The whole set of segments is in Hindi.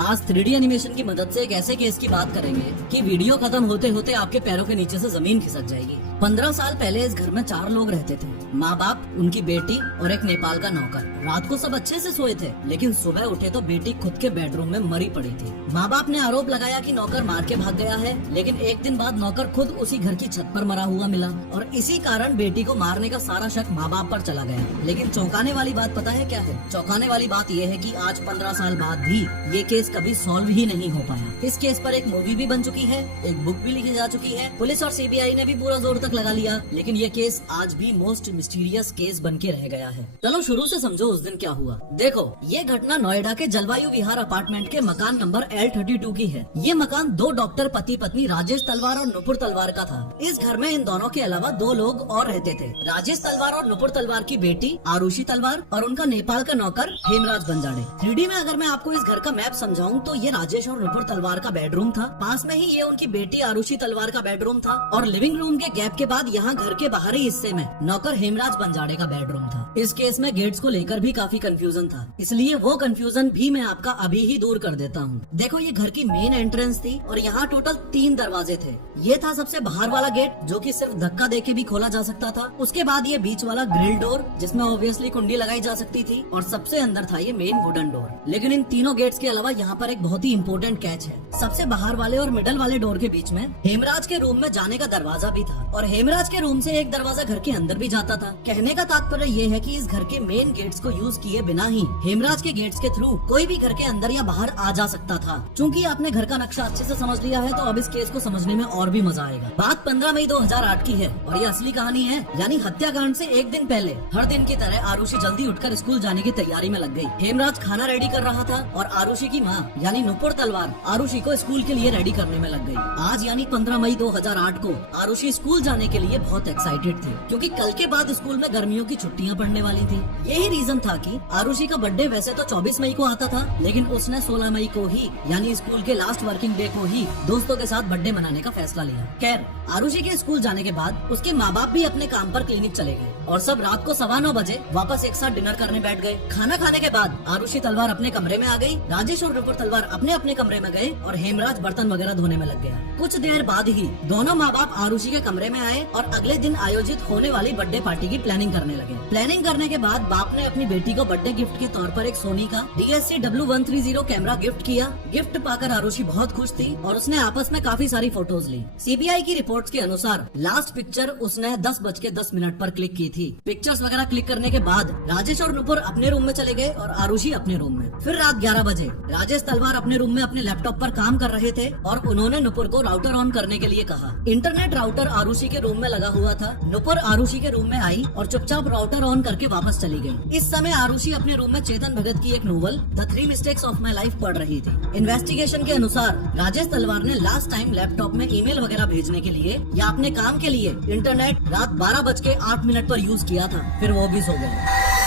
आज 3D एनिमेशन की मदद से एक ऐसे केस की बात करेंगे कि वीडियो खत्म होते होते आपके पैरों के नीचे से जमीन खिसक जाएगी। 15 साल पहले इस घर में 4 लोग रहते थे, माँ बाप, उनकी बेटी और एक नेपाल का नौकर। रात को सब अच्छे से सोए थे, लेकिन सुबह उठे तो बेटी खुद के बेडरूम में मरी पड़ी थी। माँ बाप ने आरोप लगाया कि नौकर मार के भाग गया है, लेकिन एक दिन बाद नौकर खुद उसी घर की छत पर मरा हुआ मिला और इसी कारण बेटी को मारने का सारा शक माँ बाप पर चला गया। लेकिन चौंकाने वाली बात पता है क्या है? चौंकाने वाली बात यह है कि आज 15 साल बाद भी ये केस कभी सॉल्व ही नहीं हो पाया। इस केस पर एक मूवी भी बन चुकी है, एक बुक भी लिखी जा चुकी है, पुलिस और सीबीआई ने भी पूरा जोर तक लगा लिया, लेकिन ये केस आज भी मोस्ट मिस्टीरियस केस बन के रह गया है। चलो शुरू से समझो उस दिन क्या हुआ। देखो, ये घटना नोएडा के जलवायु विहार अपार्टमेंट के मकान नंबर L32 की है। ये मकान 2 डॉक्टर पति पत्नी राजेश तलवार और नुपुर तलवार का था। इस घर में इन दोनों के अलावा 2 लोग और रहते थे, राजेश तलवार और नुपुर तलवार की बेटी आरुषि तलवार और उनका नेपाल का नौकर हेमराज बंजाड़े। 3D में अगर मैं आपको इस घर का मैप समझाऊं तो ये राजेश और नुपुर तलवार का बेडरूम था, पास में ही ये उनकी बेटी आरुषि तलवार का बेडरूम था और लिविंग रूम के गैप के बाद यहाँ घर के बाहरी हिस्से में नौकर हेमराज बंजाड़े का बेडरूम था। इस केस में गेट्स को लेकर भी काफी कंफ्यूजन था, इसलिए वो कंफ्यूजन भी मैं आपका अभी ही दूर कर देता हूँ। देखो, ये घर की मेन एंट्रेंस थी और यहाँ टोटल 3 दरवाजे थे। ये था सबसे बाहर वाला गेट जो कि सिर्फ धक्का देके भी खोला जा सकता था। उसके बाद ये बीच वाला ग्रिल डोर जिसमें ऑब्वियसली कुंडी लगाई जा सकती थी और सबसे अंदर था ये मेन वुडन डोर। लेकिन इन तीनों गेट्स के अलावा यहाँ पर एक बहुत ही इम्पोर्टेंट कैच है। सबसे बाहर वाले और मिडल वाले डोर के बीच में हेमराज के रूम में जाने का दरवाजा भी था और हेमराज के रूम से एक दरवाजा घर के अंदर भी जाता था। कहने का तात्पर्य ये है कि इस घर के मेन गेट्स को यूज किए बिना ही हेमराज के गेट्स के थ्रू कोई भी घर के अंदर या बाहर आ जा सकता था। चूंकि आपने घर का नक्शा अच्छे से समझ लिया है तो अब इस केस को समझने में और भी मजा आएगा। बात 15 मई 2008 की है और ये असली कहानी है, यानी हत्याकांड से एक दिन पहले हर दिन की तरह आरुषि जल्दी उठकर स्कूल जाने की तैयारी में लग गई। हेमराज खाना रेडी कर रहा था और आरुषि की माँ यानी नुपुर तलवार आरुषि को स्कूल के लिए रेडी करने में लग गई। आज यानी 15 मई 2008 को आरुषि स्कूल जाने के लिए बहुत एक्साइटेड थी, क्योंकि कल के बाद स्कूल में गर्मियों की छुट्टियां पड़ने वाली थी। यही रीजन था कि आरुषि का बर्थडे वैसे तो 24 मई को आता था, लेकिन उसने 16 मई को ही यानी स्कूल के लास्ट वर्किंग डे को ही दोस्तों के साथ बर्थडे मनाने का फैसला लिया। खैर, आरुषि के स्कूल जाने के बाद उसके माँ बाप भी अपने काम पर क्लिनिक चले गए और सब रात को 9:15 बजे वापस एक साथ डिनर करने बैठ गए। खाना खाने के बाद आरुषि तलवार अपने कमरे में आ गई, राजेश और नुपुर तलवार अपने अपने कमरे में गए और हेमराज बर्तन वगैरह धोने में लग गया। कुछ देर बाद ही दोनों माँ बाप आरुषि के कमरे में आए और अगले दिन आयोजित होने वाली बर्थडे पार्टी की प्लानिंग करने लगे। प्लानिंग करने के बाद बाप ने अपनी बेटी को बर्थडे गिफ्ट के तौर पर एक सोनी का DSC-W130 कैमरा गिफ्ट किया। गिफ्ट पाकर आरुषि बहुत खुश थी और उसने आपस में काफी सारी फोटोज ली। सीबीआई की रिपोर्ट्स के अनुसार लास्ट पिक्चर उसने 10:10 पर क्लिक की थी। पिक्चर्स वगैरह क्लिक करने के बाद राजेश और नुपुर अपने रूम में चले गए और आरुषि अपने रूम में। फिर रात 11 बजे राजेश तलवार अपने रूम में अपने लैपटॉप पर काम कर रहे थे और उन्होंने नुपुर को राउटर ऑन करने के लिए कहा। इंटरनेट राउटर आरुषि के रूम में लगा हुआ था। नुपुर आरुषि के रूम में आई और चुपचाप राउटर ऑन करके वापस चली गई। इस समय आरुषि अपने रूम में चेतन भगत की एक novel the 3 mistakes of my life पढ़ रही थी। इन्वेस्टिगेशन के अनुसार राजेश तलवार ने लास्ट टाइम लैपटॉप में ईमेल वगैरह भेजने के लिए या अपने काम के लिए इंटरनेट रात 12:08 पर यूज किया था। फिर वो भी सो गए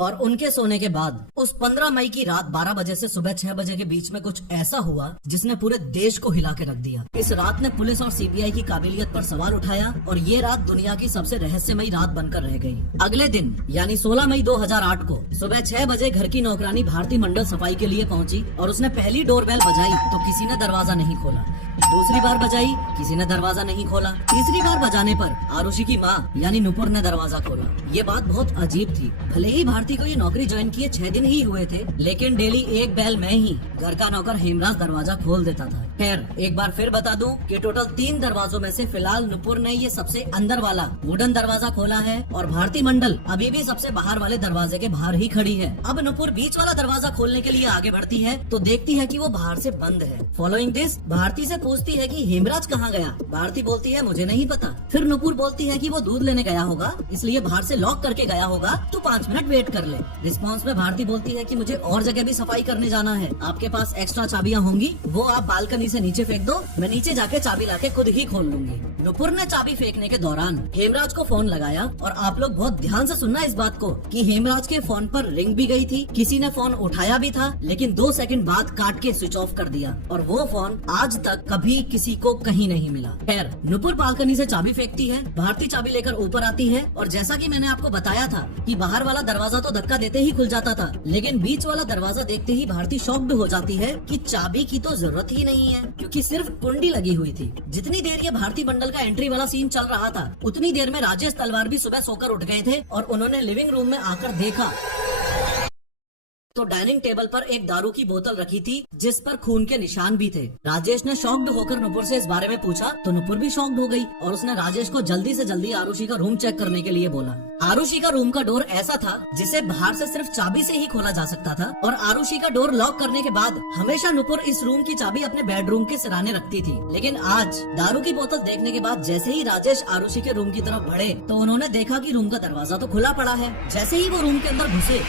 और उनके सोने के बाद उस 15 मई की रात 12 बजे से सुबह 6 बजे के बीच में कुछ ऐसा हुआ जिसने पूरे देश को हिला के रख दिया। इस रात ने पुलिस और सीबीआई की काबिलियत पर सवाल उठाया और ये रात दुनिया की सबसे रहस्यमयी रात बनकर रह गई। अगले दिन यानी 16 मई 2008 को सुबह 6 बजे घर की नौकरानी भारती मंडल सफाई के लिए पहुंची और उसने पहली डोरबेल बजाई तो किसी ने दरवाजा नहीं खोला। दूसरी बार बजाई, किसी ने दरवाजा नहीं खोला। तीसरी बार बजाने पर आरुषि की माँ यानी नुपुर ने दरवाजा खोला। ये बात बहुत अजीब थी। भले ही भारती को ये नौकरी ज्वाइन किए 6 दिन ही हुए थे, लेकिन डेली एक बेल में ही घर का नौकर हेमराज दरवाजा खोल देता था। खैर, एक बार फिर बता दूं कि टोटल 3 दरवाजों में से फिलहाल नुपुर ने ये सबसे अंदर वाला वुडन दरवाजा खोला है और भारती मंडल अभी भी सबसे बाहर वाले दरवाजे के बाहर ही खड़ी है। अब नुपुर बीच वाला दरवाजा खोलने के लिए आगे बढ़ती है तो देखती है कि वो बाहर से बंद है। फॉलोइंग दिस भारती से पूछती है कि हेमराज कहाँ गया। भारती बोलती है मुझे नहीं पता। फिर नुपुर बोलती है कि वो दूध लेने गया होगा, इसलिए बाहर से लॉक करके गया होगा, तो 5 मिनट वेट कर ले। रिस्पॉन्स में भारती बोलती है कि मुझे और जगह भी सफाई करने जाना है, आपके पास एक्स्ट्रा चाबियां होंगी, वो आप बालकनी से नीचे फेंक दो, मैं नीचे जाके चाबी लाके खुद ही खोल लूंगी। नुपुर ने चाबी फेंकने के दौरान हेमराज को फोन लगाया और आप लोग बहुत ध्यान से सुनना इस बात को कि हेमराज के फोन पर रिंग भी गई थी, किसी ने फोन उठाया भी था, लेकिन 2 सेकंड बाद काट के स्विच ऑफ कर दिया और वो फोन आज तक कभी किसी को कहीं नहीं मिला। खैर, नुपुर बालकनी से चाबी फेंकती है, भारती चाबी लेकर ऊपर आती है और जैसा कि मैंने आपको बताया था कि बाहर वाला दरवाजा तो धक्का देते ही खुल जाता था, लेकिन बीच वाला दरवाजा देखते ही भारती शॉक्ड हो जाती है कि चाबी की तो जरूरत ही नहीं है, क्योंकि सिर्फ कुंडी लगी हुई थी। जितनी देर ये भारती बंडल का एंट्री वाला सीन चल रहा था, उतनी देर में राजेश तलवार भी सुबह सोकर उठ गए थे और उन्होंने लिविंग रूम में आकर देखा तो डाइनिंग टेबल पर एक दारू की बोतल रखी थी जिस पर खून के निशान भी थे। राजेश ने शॉक्ड होकर नुपुर से इस बारे में पूछा तो नुपुर भी शॉक्ड हो गई और उसने राजेश को जल्दी से जल्दी आरुषि का रूम चेक करने के लिए बोला। आरुषि का रूम का डोर ऐसा था जिसे बाहर से सिर्फ चाबी से ही खोला जा सकता था और आरुषि का डोर लॉक करने के बाद हमेशा नुपुर इस रूम की चाबी अपने बेडरूम के सिराने रखती थी। लेकिन आज दारू की बोतल देखने के बाद जैसे ही राजेश आरुषि के रूम की तरफ बढ़े तो उन्होंने देखा कि रूम का दरवाजा तो खुला पड़ा है। जैसे ही वो रूम के अंदर घुसे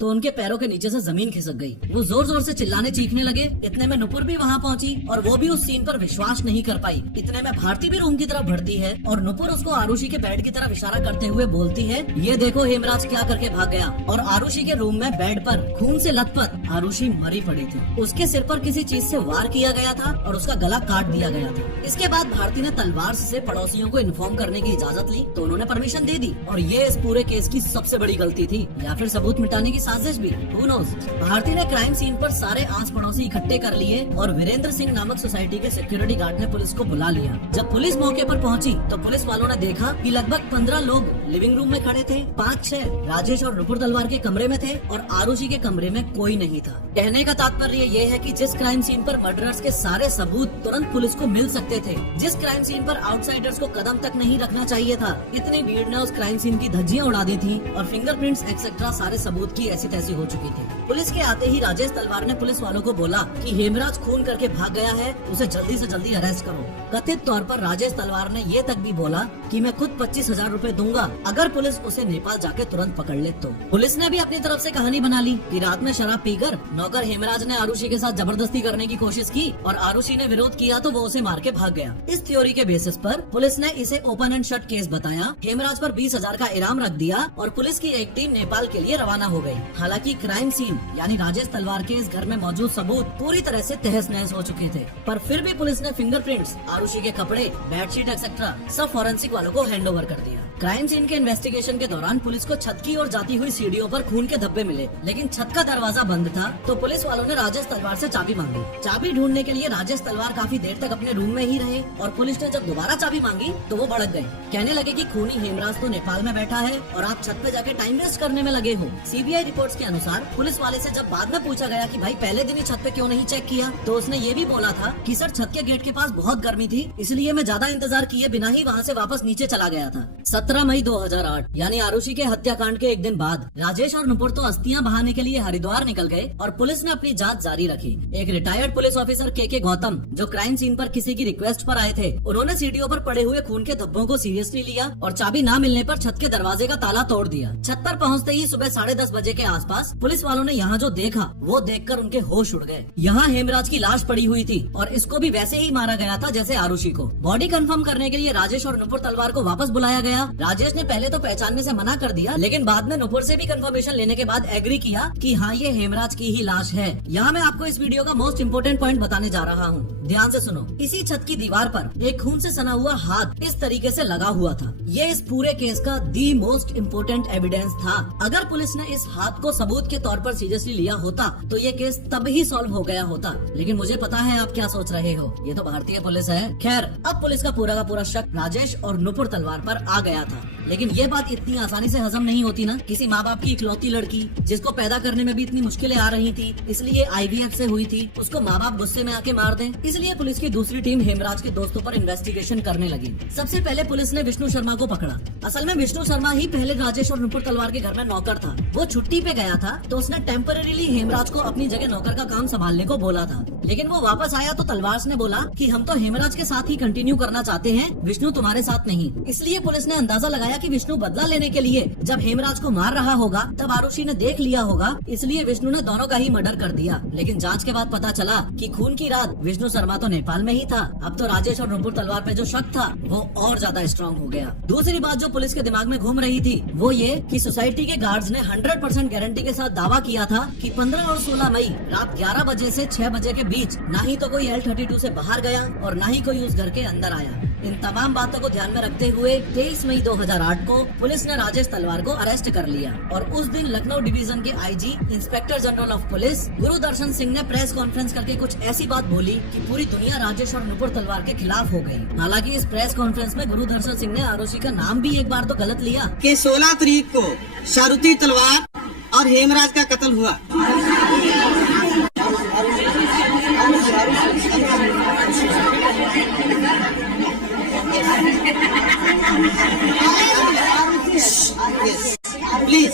तो उनके पैरों के नीचे से जमीन खिसक गई। वो जोर जोर से चिल्लाने चीखने लगे। इतने में नुपुर भी वहाँ पहुँची और वो भी उस सीन पर विश्वास नहीं कर पाई। इतने में भारती भी रूम की तरफ बढ़ती है और नुपुर उसको आरुषि के बेड की तरफ इशारा करते हुए बोलती है, ये देखो हेमराज क्या करके भाग गया। और आरुषि के रूम में बेड पर खून से लथपथ आरुषि मरी पड़ी थी। उसके सिर पर किसी चीज से वार किया गया था और उसका गला काट दिया गया था। इसके बाद भारती ने तलवार से पड़ोसियों को इन्फॉर्म करने की इजाजत ली तो उन्होंने परमिशन दे दी और ये इस पूरे केस की सबसे बड़ी गलती थी, या फिर सबूत मिटाने की साजिश भी, Who knows? भारती ने क्राइम सीन पर सारे आस पड़ोसी इकट्ठे कर लिए और वीरेंद्र सिंह नामक सोसाइटी के सिक्योरिटी गार्ड ने पुलिस को बुला लिया। जब पुलिस मौके पर पहुंची तो पुलिस वालों ने देखा कि लगभग 15 लोग लिविंग रूम में खड़े थे, 5-6 राजेश और नुपुर तलवार के कमरे में थे और आरुषि के कमरे में कोई नहीं था। कहने का तात्पर्य ये है कि जिस क्राइम सीन पर मर्डरर्स के सारे सबूत तुरंत पुलिस को मिल सकते थे, जिस क्राइम सीन पर आउटसाइडर्स को कदम तक नहीं रखना चाहिए था, इतनी भीड़ ने उस क्राइम सीन की धज्जियां उड़ा दी थी और फिंगरप्रिंट्स एक्सेट्रा सारे सबूत की ऐसी तैसी हो चुकी थी। पुलिस के आते ही राजेश तलवार ने पुलिस वालों को बोला कि हेमराज खून करके भाग गया है, उसे जल्दी से जल्दी अरेस्ट करो। कथित तौर पर राजेश तलवार ने ये तक भी बोला कि मैं खुद 25,000 रूपए दूंगा अगर पुलिस उसे नेपाल जाके तुरंत पकड़ ले तो। पुलिस ने भी अपनी तरफ से कहानी बना ली कि रात में शराब पीकर नौकर हेमराज ने आरुषि के साथ जबरदस्ती करने की कोशिश की और आरुषि ने विरोध किया तो वो उसे मार के भाग गया। इस थ्योरी के बेसिस पर पुलिस ने इसे ओपन एंड शट केस बताया, हेमराज पर 20,000 का इनाम रख दिया और पुलिस की एक टीम नेपाल के लिए रवाना हो गयी। हालांकि क्राइम सीन यानी राजेश तलवार के इस घर में मौजूद सबूत पूरी तरह से तहस नहस हो चुके थे, पर फिर भी पुलिस ने फिंगरप्रिंट्स, आरुषि के कपड़े, बेडशीट एक्सेट्रा सब फॉरेंसिक वालों को हैंड ओवर कर दिया। क्राइम सीन के इन्वेस्टिगेशन के दौरान पुलिस को छत की ओर जाती हुई सीढ़ियों पर खून के धब्बे मिले, लेकिन छत का दरवाजा बंद था तो पुलिस वालों ने राजेश तलवार से चाबी मांगी। चाबी ढूंढने के लिए राजेश तलवार काफी देर तक अपने रूम में ही रहे और पुलिस ने जब दोबारा चाबी मांगी तो वो भड़क गए। कहने लगे कि खूनी हेमराज तो नेपाल में बैठा है और आप छत पे जाके टाइम वेस्ट करने में लगे हो। सीबीआई रिपोर्ट्स के अनुसार पुलिस वाले से जब बाद में पूछा गया कि भाई पहले दिन ही छत पे क्यों नहीं चेक किया, तो उसने ये भी बोला था कि सर छत के गेट के पास बहुत गर्मी थी, इसलिए मैं ज्यादा इंतजार किए बिना ही वहाँ से वापस नीचे चला गया था। 17 मई 2008 यानी आरुषि के हत्याकांड के एक दिन बाद राजेश और नुपुर तो अस्थियां बहाने के लिए हरिद्वार निकल गए और पुलिस ने अपनी जांच जारी रखी। एक रिटायर्ड पुलिस ऑफिसर के गौतम जो क्राइम सीन पर किसी की रिक्वेस्ट पर आए थे, उन्होंने सीढ़ियों पर पड़े हुए खून के धब्बों को सीरियसली लिया और चाबी ना मिलने पर छत के दरवाजे का ताला तोड़ दिया। छत पर पहुँचते ही सुबह 10:30 बजे के आसपास पुलिस वालों ने यहाँ जो देखा वो देखकर उनके होश उड़ गए। यहाँ हेमराज की लाश पड़ी हुई थी और इसको भी वैसे ही मारा गया था जैसे आरुषि को। बॉडी कंफर्म करने के लिए राजेश और नुपुर तलवार को वापस बुलाया गया। राजेश ने पहले तो पहचानने से मना कर दिया, लेकिन बाद में नुपुर से भी कंफर्मेशन लेने के बाद एग्री किया कि हाँ ये हेमराज की ही लाश है। यहाँ मैं आपको इस वीडियो का मोस्ट इम्पोर्टेंट पॉइंट बताने जा रहा हूँ, ध्यान से सुनो। इसी छत की दीवार पर एक खून से सना हुआ हाथ इस तरीके से लगा हुआ था। ये इस पूरे केस का दी मोस्ट इम्पोर्टेंट एविडेंस था। अगर पुलिस ने इस हाथ को सबूत के तौर पर सीरियसली लिया होता तो ये केस तब ही सॉल्व हो गया होता। लेकिन मुझे पता है आप क्या सोच रहे हो, ये तो भारतीय पुलिस है। खैर, अब पुलिस का पूरा शक राजेश और नुपुर तलवार पर आ गया था। लेकिन ये बात इतनी आसानी से हजम नहीं होती ना। किसी माँ बाप की इकलौती लड़की जिसको पैदा करने में भी इतनी मुश्किलें आ रही थी, इसलिए IVF से हुई थी, उसको माँ बाप गुस्से में आके मार दें। इसलिए पुलिस की दूसरी टीम हेमराज के दोस्तों पर इन्वेस्टिगेशन करने लगी। सबसे पहले पुलिस ने विष्णु शर्मा को पकड़ा। असल में विष्णु शर्मा ही पहले राजेश और नुपुर तलवार के घर में नौकर था। वो छुट्टी पे गया था तो उसने टेम्परेरीली हेमराज को अपनी जगह नौकर का काम संभालने को बोला था। लेकिन वो वापस आया तो तलवार ने बोला कि हम तो हेमराज के साथ ही कंटिन्यू करना चाहते हैं, विष्णु तुम्हारे साथ नहीं। इसलिए पुलिस ने अंदाजा अंदाजा लगाया कि विष्णु बदला लेने के लिए जब हेमराज को मार रहा होगा तब आरुषि ने देख लिया होगा, इसलिए विष्णु ने दोनों का ही मर्डर कर दिया। लेकिन जांच के बाद पता चला कि खून की रात विष्णु शर्मा तो नेपाल में ही था। अब तो राजेश और नुपुर तलवार पे जो शक था वो और ज्यादा स्ट्रॉन्ग हो गया। दूसरी बात जो पुलिस के दिमाग में घूम रही थी वो ये कि सोसाइटी के गार्ड्स ने 100% गारंटी के साथ दावा किया था कि 15 और 16 मई रात 11 बजे से 6 बजे के बीच ना ही तो कोई L32 से बाहर गया और ना ही कोई उस घर के अंदर आया। इन तमाम बातों को ध्यान में रखते हुए 23 मई 2008 को पुलिस ने राजेश तलवार को अरेस्ट कर लिया और उस दिन लखनऊ डिवीजन के IG inspector general of police Gurudarshan Singh ने प्रेस कॉन्फ्रेंस करके कुछ ऐसी बात बोली कि पूरी दुनिया राजेश और नुपुर तलवार के खिलाफ हो गई। हालांकि इस प्रेस कॉन्फ्रेंस में गुरुदर्शन सिंह ने आरुषि का नाम भी एक बार तो गलत लिया कि 16 तारीख को शारुति तलवार और हेमराज का कत्ल हुआ। प्लीज।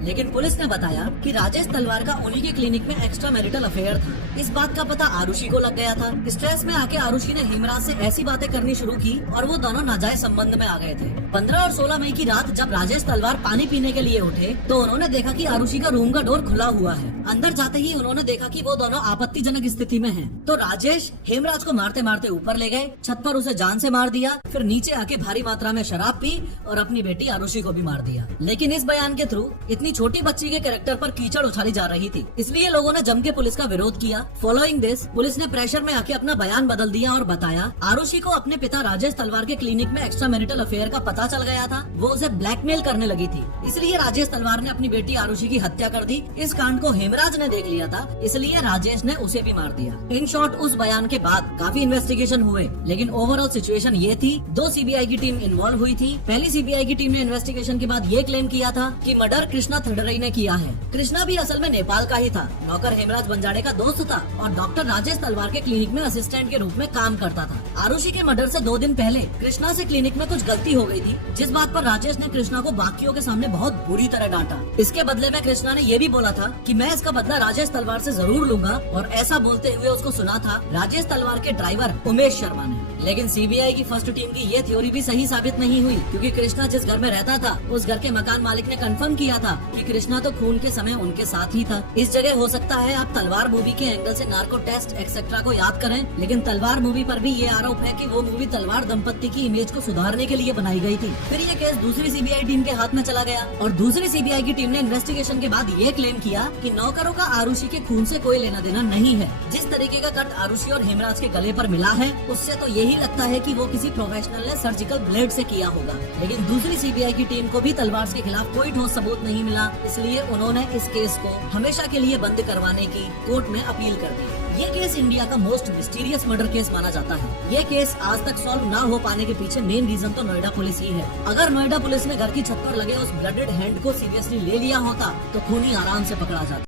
लेकिन पुलिस ने बताया कि राजेश तलवार का उन्हीं के क्लिनिक में एक्स्ट्रा मैरिटल अफेयर था। इस बात का पता आरुषि को लग गया था। स्ट्रेस में आके आरुषि ने हेमराज से ऐसी बातें करनी शुरू की और वो दोनों नाजायज संबंध में आ गए थे। 15 और 16 मई की रात जब राजेश तलवार पानी पीने के लिए उठे तो उन्होंने देखा कि आरुषि का रूम का डोर खुला हुआ है। अंदर जाते ही उन्होंने देखा कि वो दोनों आपत्तिजनक स्थिति में हैं। तो राजेश हेमराज को मारते मारते ऊपर ले गए, छत पर उसे जान से मार दिया, फिर नीचे आके भारी मात्रा में शराब पी और अपनी बेटी आरुषि को भी मार दिया। लेकिन इस बयान के थ्रू इतनी छोटी बच्ची के कैरेक्टर पर कीचड़ उछाली जा रही थी, इसलिए लोगों ने जम के पुलिस का विरोध किया। फॉलोइंग दिस पुलिस ने प्रेशर में आके अपना बयान बदल दिया और बताया आरुषि को अपने पिता राजेश तलवार के क्लिनिक में एक्स्ट्रा मैरिटल अफेयर का पता चल गया था, वो उसे ब्लैकमेल करने लगी थी, इसलिए राजेश तलवार ने अपनी बेटी आरुषि की हत्या कर दी। इस कांड को हेमराज ने देख लिया था, इसलिए राजेश ने उसे भी मार दिया। इन शॉर्ट उस बयान के बाद काफी इन्वेस्टिगेशन हुए, लेकिन ओवरऑल सिचुएशन ये थी, 2 सीबीआई की टीम इन्वॉल्व हुई थी। पहली सीबीआई की टीम ने इन्वेस्टिगेशन के बाद ये क्लेम किया था कि मर्डर कृष्णा थडरई ने किया है। कृष्णा भी असल में नेपाल का ही था, नौकर हेमराज बंजाड़े का दोस्त था और डॉक्टर राजेश तलवार के क्लिनिक में असिस्टेंट के रूप में काम करता था। आरुषि के मर्डर से 2 दिन पहले कृष्णा से क्लिनिक में कुछ गलती हो गई थी, जिस बात पर राजेश ने कृष्णा को बाकियों के सामने बहुत बुरी तरह डांटा। इसके बदले में कृष्णा ने ये भी बोला था कि मैं इसका बदला राजेश तलवार से जरूर लूंगा, और ऐसा बोलते हुए उसको सुना था राजेश तलवार के ड्राइवर उमेश शर्मा ने। लेकिन सीबीआई की फर्स्ट टीम की ये थ्योरी भी सही साबित नहीं हुई, क्योंकि कृष्णा जिस घर में रहता था उस घर के मकान मालिक ने कंफर्म किया था कि कृष्णा तो खून के समय उनके साथ ही था। इस जगह हो सकता है आप तलवार मूवी के एंगल से नार्को टेस्ट एक्सेट्रा को याद करें, लेकिन तलवार मूवी पर भी ये आरोप है कि वो मूवी तलवार दंपत्ति की इमेज को सुधारने के लिए बनाई गई थी। फिर ये केस दूसरी सीबीआई टीम के हाथ में चला गया और दूसरी सीबीआई की टीम ने इन्वेस्टिगेशन के बाद ये क्लेम किया कि नौकरों का आरुषि के खून से कोई लेना देना नहीं है। जिस तरीके का कट आरुषि और हेमराज के गले पर मिला है उससे तो यही लगता है कि वो किसी प्रोफेशनल ने सर्जिकल ब्लेड से किया होगा। लेकिन दूसरी सीबीआई की टीम को भी तलवार के खिलाफ कोई ठोस सबूत नहीं मिला, इसलिए उन्होंने इस केस को हमेशा के लिए बंद करवाने की कोर्ट में अपील कर दी। ये केस इंडिया का मोस्ट मिस्टीरियस मर्डर केस माना जाता है। ये केस आज तक सॉल्व ना हो पाने के पीछे मेन रीजन तो नोएडा पुलिस ही है। अगर नोएडा पुलिस ने घर की छत पर लगे उस ब्लडेड हैंड को सीरियसली ले लिया होता तो खूनी आराम से पकड़ा जाता।